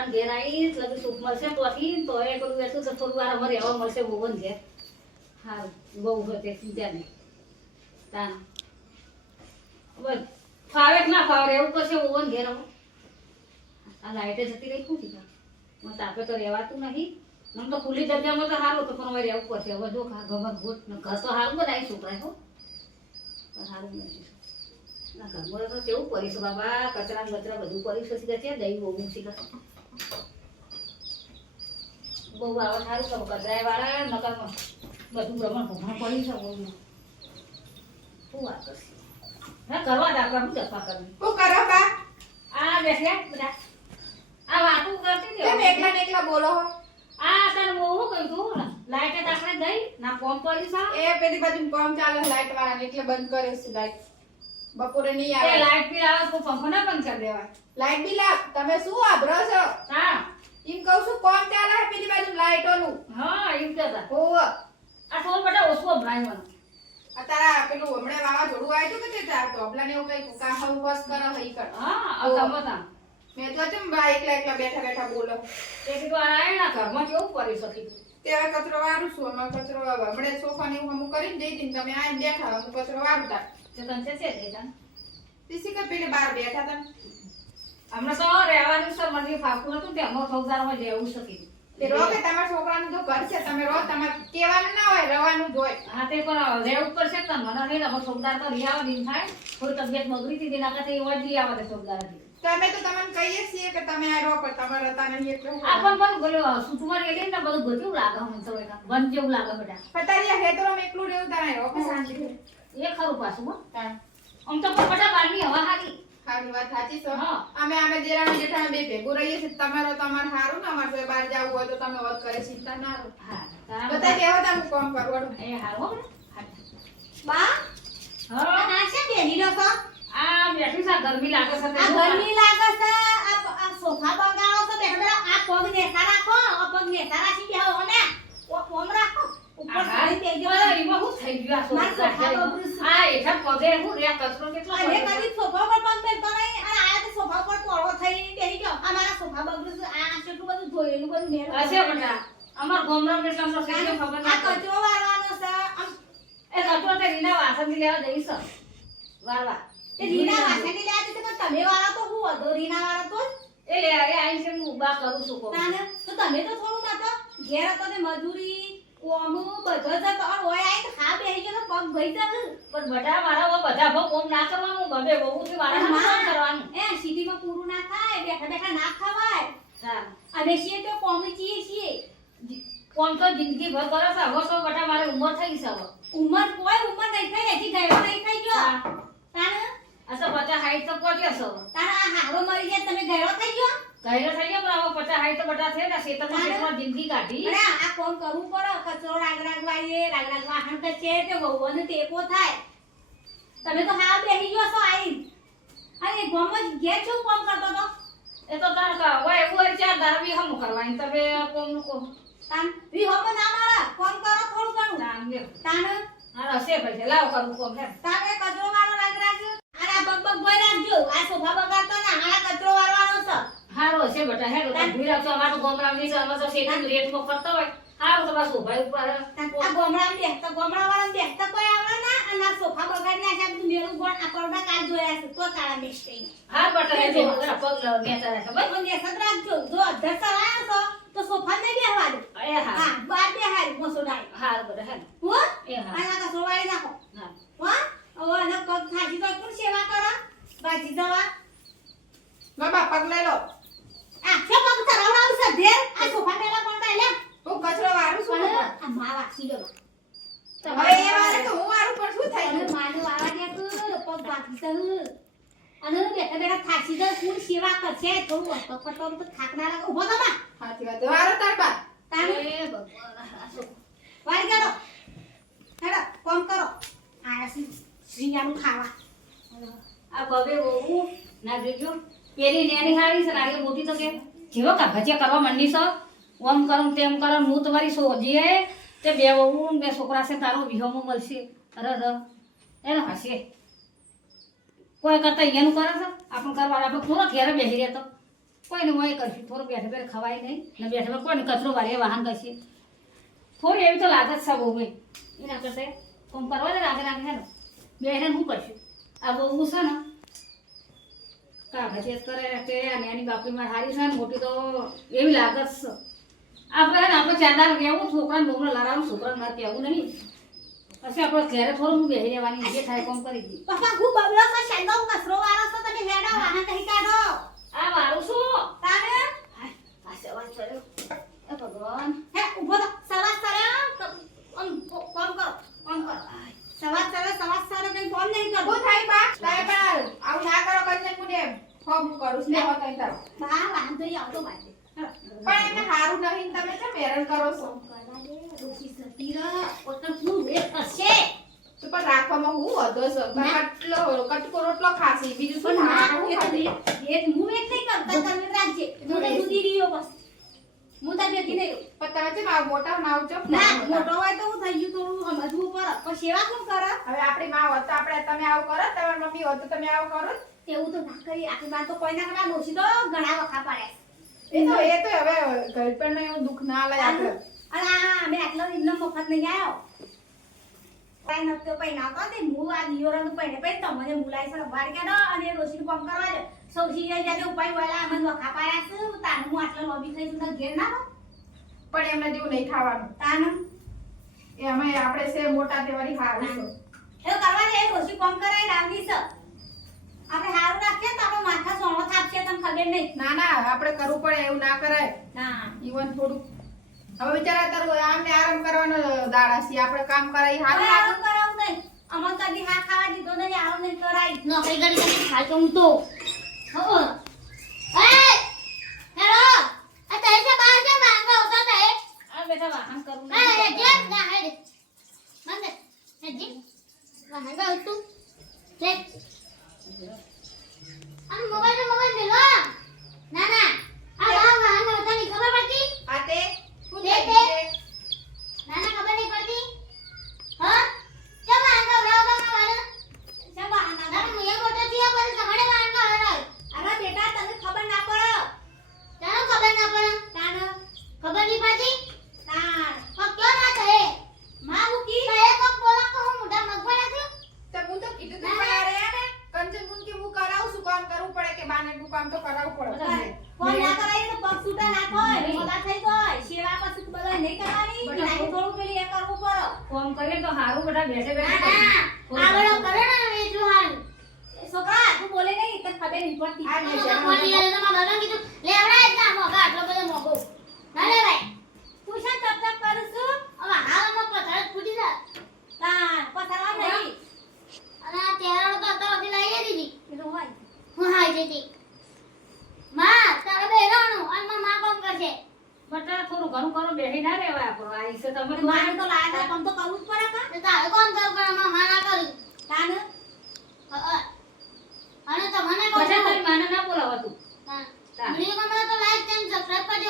છોકરાને ઘેર આવી લગી સુખ મળશે તોથી. તો એ પેલું એટલું તો થોડું વાર અમારે રહેવા મળશે ભુવન ઘેર. સારું બહુ હોય તે ચિંતા નહીં. તાન બસ ફાવે ના ફાવે એવું કરશે ઓવન ઘેર આ લાઇટે જતી રહી શું મને તાપે તો રહેવાતું નહીં. આમ તો ખુલ્લી જગ્યામાં તો સારું તો પણ હવે રહેવું પડશે. હવે જો ઘર ઘોટ ઘર તો સારું બધા છોકરા હો? સારું નથી. ના, ઘરમાં તો કેવું કરીશું બાબા કચરા કચરા બધું કરીશું શીખે છે, દહીં બહુ શીખે બહુ આવો સારું કરો કચરા વાળા નકરમાં બધું ભ્રમણ પડી શકો શું વાત કરશે? હા કરવા દે આપણે શું જફા કરવી શું કરો બા. આ બેસ્યા બધા. આ વાતું કરતી હતી તમે એકલા ને એકલા બોલો હો? આ તને હું શું કહ્યું તું લાઈટ આપણે ગઈ ના કોમ પડી છે. એ પેલી બાજુ કોમ ચાલે લાઈટ વાળા ને એટલે બંધ કરે છે લાઈટ. બપોરે નહીં આવે. લાઈટ બી આવે તો પંખો ના બંધ કરી દેવાય. લાઈટ બિલ તમે શું આભરો છો? હા. એમ કહું છું કોમ ચાલે છે પેલી બાજુ લાઈટોનું હા એમ કહેતા. હોવ આ થોડું બેટા ઓછું અભરાય મને અત્યારે પેલું હમણાં વાવાઝોડું આવ્યું કે તે તોપલા ને એવું કઈ કાહા બસ કરે હઈ કર. હા આ સમજતા મેં તો તેમ બા એકલા એકલા બેઠા બેઠા બોલો. તે કીધું આ ઘર ઘરમાં કેવું કરી શકી તે હવે કચરો વારું છું અમાર કચરો. હમણાં સોફા ને એવું અમુક કરીને દઈ દીધું તમે આઈને બેઠા હું કચરો વારતા તે તને છે છે દેતા તીસી કે પેલે બહાર બેઠા હતા હમણાં તો રહેવાનું છે મને ફાવતું હતું તે અમારો ફૌજારમાં રહેવું શકી તે રો કે તમારા છોકરાનું તો ઘર છે તમે રો તમારે કહેવાનું ના હોય રવાનું જ હોય. હા તે પણ રહેવું પડશે ને મને નહીં અમારો ફૌજાર તો રિયાવા દિન થાય. થોડી તબિયત બગડી હતી તેના કરતા એ વળી આવે ફૌજાર હતી તમે તો તમને કહીએ છીએ કે તમે આ રો પર તમારે હતા નહીં એટલે આ પણ પણ બોલો સુતુમાં રેલી ને બધું ગજું લાગે હું તો બેટા વન જેવું લાગે બેટા પતારી હેતરોમાં એકલું રહેવું તારે રો કે શાંતિ એ ખરું પાછું હો. આમ તો પપટા બારની હવા હારી. સારી વાત સાચી છે. અમે અમે દેરાણી જેઠાણી બે ભેગું રહીએ છીએ. તમારો તમાર હારું ને અમારે બહાર જવું હોય તો તમે વધ કરે ચિંતા ના રહો હા બધા કેવો તમે કોમ કરવાનું એ હારું બા? હા. ના છે રહ્યો છો આ બેઠું છે ગરમી લાગે છે આ ગરમી લાગે છે આ આ સોફા બગાડો છો બેઠો બેઠો આ પગ નેસા રાખો આ પગ નેસા રાખી બેહો ને. ઓ- ઓમ રાખો. અમાર ગામડામાં એટલે અમને શીખે ખબર ના પડે. કચરો વાળવાનો છે. એ કચરો તે રીના વાસણથી લેવા જઈશ. વારવા તે રીના વાસણની લેવા પણ તમે વાળા તો હું હતો? રીના વાળા તો એ એ આઈને છે હું ઊભા કરું છું તો તમે તો થોડું માતો ઘેર હતો ને મજૂરી. કોમું બધો જ અને આઈ તો બેહી ગયો તો પગ ભઈ પણ બેટા મારા બધા ભાવ કોમ ના કરવાનું બહુ થી મારા પણ કરવાનું. એ સીધીમાં પૂરું ના થાય બેઠા બેઠા ના ખવાય. હા અને છીએ તો કોમી છીએ છીએ. કોમ તો જિંદગી ભર કરો છો હવે તો બધા મારે ઉંમર થઈ છે હવે. ઉંમર કોઈ ઉંમર નહીં થઈ હજી ગયો નહીં થઈ ગયો. તાને અસો બધા હાઈટ તો પહોંચ્યો છે. તારા તારે હારો મરી જાય તમે ગયો ગયેલો થઈ ગયો પણ પચાસ હાઈટ તો બેટા છે ને ખેતરમાં હા. જિંદગી કાઢી. અરે આ કોમ કરવું પડે? કચરો રાગરાગ રાગ વાળીએ રાગરાગ રાગ વાહન કરશે તે વહુઓને ટેકો થાય. તમે તો હા બેહી ગયો છો આઈ. અને જ ઘેર છું કોમ કરતો તો એ તો તાર કા હવે એવું હોય ચાર દાડા બી હમ કરવાની તમે કોમનું કોમ તાન વી હમ ના મારા કોમ કરો થોડું ઘણું. તાન લે. તાન હા હશે ભાઈ લાવ કરું કોમ હે તારે કચરો વાળો રાગ રાખજો અને આ બગ બગ ભરી રાખજો. આ સોફા બગાડતો ને હાળા કચરો વાળવાનો છે. હારો છે બેટા હેડો તો તાન- તો રાખજો ગોમરા તો ની છે અમે તો રેટમાં ફરતો હોય. હારું તો પાછું ભાઈ ઉપર આ ગોમરા ગોમડા તો ગોમરા વાળા બેસતા કોઈ આવડે ના અને સોફા બગાડી નાખ્યા બધું મેરું ગોળ આ કરોડા કાલ જોયા છે તો કાળા બેસ થઈ હા બેટા હે જો. પગ મેતા રાખે ભાઈ મને સદ રાખજો. જો ચલાયો છો તો સોફા ને બેહવા દે એ હા હા બાર બેહાડી મોસો ડાળી હારું બેટા હે હો એ હા અને આ કચરો વાળી નાખો હા હો હવે એને પગ થાકી તો કોણ સેવા કરો બાજી દવા બાબા પગ લઈ લો આ છે પગ તરાવડાવ છે ધેર આ સોફા પેલા કોણ કાઈ લે હું કચરો વારું છું પણ બાબા. આ માં વાસી ગયો હવે એ વારે તો હું વારું પણ શું થાય? અને માનું આવા દે તું પગ બાકી છે અને બેઠા બેઠા થાકી જાય કોણ સેવા કરશે? થોડું વસ્તો ફટો તો થાક ના લાગે. ઊભો થા સાચી વાત વારો તાર બા. તારે. એ ભગવાન. આ શું વાળી કરો હેડો કોમ કરો. આ સિંગાનું ખાવા. આ પગે બહુ ના જોજો. પેલી નેની હારી છે નાની મોટી તો કે. જેવો કા ભજીયા કરવા મંડી છો? ઓમ કરું તેમ કરું હું તમારી સોજીએ તે બે વહુ બે છોકરા છે તારો વિહોમાં મળશે. અરે ર એને હશે કોઈ કરતા અહીંયાનું કરે છે? આપણું કરવા આપણે થોડો ઘેરે બેસી રહેતો કોઈને હોય કરશું. થોડું બેઠે બેઠે ખવાય નહીં. ને બેઠે બેઠે કોઈને કચરો વાળીએ, વાહન કરશે થોડી એવી તો લાગે જ છે બહુ ભાઈ. એના કરતા કોમ કરવા દે લાગે રાગે ને. બેઠે શું કરશું? આ બહુ છે ને ચેક કરે, કે અને એની મારી હારી છે ને, મોટી તો એવી લાગત છે. આપણે ને આપણે ચાંદા રહેવું છોકરાને બહુને લડાવું છોકરાને મારે કહેવું નહીં. પછી આપણે ઘેરે થોડું હું બેસી રહેવાની જે થાય કોમ કરી દી પપ્પા હું બબલો છો ચાંદો કસરો વાળો છો તમે હેડો વાહન કહી કાઢો. આ મારું શું? તારે? આ સવાર કર્યો એ ભગવાન. હે ઊભો તો સવાર કરે કોમ કોમ કરો કોમ કરો. સવાર કરે સવાર કરે કઈ કોમ નહીં કરો. ઊભું થાય બા તમે પણ આવું ના કરો કરીને હું હો હું કરું છું હો તઈ તારો બા વાંધો આવતો બાજે પણ એને હારું નહીં તમે કેમ હેરાન કરો છો? હું તો પણ રાખવામાં હું વધો છો? આટલો કટકો રોટલો ખાસી બીજું શું પણ ના ખાવાનું એ તો ખાધી? વેટ હું વેટ નહીં કરતા તમે રાખજે હું તો જુદી રહ્યો બસ. હું તો બેઠી નહીં પણ તમે કેમ આવું મોટા ના આવજો ના મોટો? હોય તો હું થઈ ગયું થોડું સમજવું પડે. પણ સેવા કોણ કરે? હવે આપણી માં હોત તો આપણે તમે આવું કરો તમારી મમ્મી હોત તો તમે આવું કરો એવું તો ના કરી આખી વાત તો કોઈ ના કરવા ડોશી તો ઘણા વખા પડે એ તો એ તો હવે ગર્લફ્રેન્ડ એવું દુઃખ ના લાગે આપણે. અને આ અમે આટલો એમનો મફત નહીં આવ્યો. કઈ નતો પૈ નાતો તે હું આ દિયોરાનું પૈને પૈ તમને મુલાઈ સર વાર કેડો અને એ ડોશીનું કામ કરવા દે સૌથી જાતે ઉપાય વાલા અમને વખા પાડ્યા છે તાન હું આટલો લોબી થઈ છું ઘેર ના પણ એમને જેવું નહીં ખાવાનું. તાન? એ અમે આપણે છે મોટા તે વળી હારું છે. એવું કરવા દે એ ડોશી કામ કરાય રાવની છે આપણે હારું રાખીએ તો આપણો માથા સોણો થાપશે તમને ખબર નહીં. ના ના આપણે કરવું પડે એવું ના કરાય. ના. ઈવન થોડું હવે બિચારા તારું આમને આરામ કરવાનો દાડા છે આપણે કામ કરાય હવે હારું આરામ કરાવું નહીં. અમન કદી હા ખાવા દીધો નહીં આવું નહીં કરાય. નોકરી કરી કરી ખાઈ તો હું તો. હો. એ હેલો આ તઈ છે બહાર છે માંગો આ બેટા વાહન જે ના હે વાહન લે. મોબાઈલ મોબાઈલ મેલો ના ના આ વાહ વાહન આવતા ની ખબર પડતી આ તે શું તે, થઈ તે. ગયું છે? નાના ખબર નહીં પડતી હા કેમ આંગા ઉડાવ તો મારે કેમ આંગા ના મુએ મોટો થયો પણ તમારે આંગા ઉડાવ અરે બેટા તને ખબર ના પડે તને ખબર ના પડે તાન ખબર નહીં પડતી તાન કો ક્યો ના કહે માં હું કી કહે કોક બોલો તો હું મોઢા મગવા નાખ્યું તો હું તો કીધું તું પણ આ રહ્યા ને કંચન મુન કે હું કરાવું છું કામ કરવું પડે કે બાને નું કામ તો કરાવવું પડે ફોન ના કરાય તો પગ છૂટા ના થાય મોટા થઈ જાય સેવા પછી બધા નહીં કરવાની બધા નાની થોડું પેલી એ કરવું પડે કોમ કરીએ ને તો હારું બેટા બેઠે ના, બેઠે આવડો કરો ને મે. એ છોકરા તું બોલે નહીં તને ખબર નહીં પડતી આ જે તો છે, ફોન લઈ તો મારા કીધું, લે આવડા એટલા મોંઘા, આટલો બધો મોગો ના લેવાય. તું શું ચપ ચપ કરું છું? હવે હાલમાં પથાર જ ફૂટી જાય. તાન, પથાર નહીં. અને આ તહેવારો તો અત્યાર લઈ દીધી. કીધું હોય. હું હાઈ જતી. માં, તારે બેહવાનું, અને માં માં કામ કરશે. બેટા થોડું ઘણું કરો બેહી ના રહેવાય આપણો આ ઈસે તમે મારે તો કરવું જ પડે કા? તારે કોણ કરું પણ માં માં કરું. તાન? અ, અ. અને તમને કહું પછી તારી માને ના બોલાવો તું તાન. તાન. વીડિયો ગમે તો લાઈક સબસ્ક્રાઇબ કરજો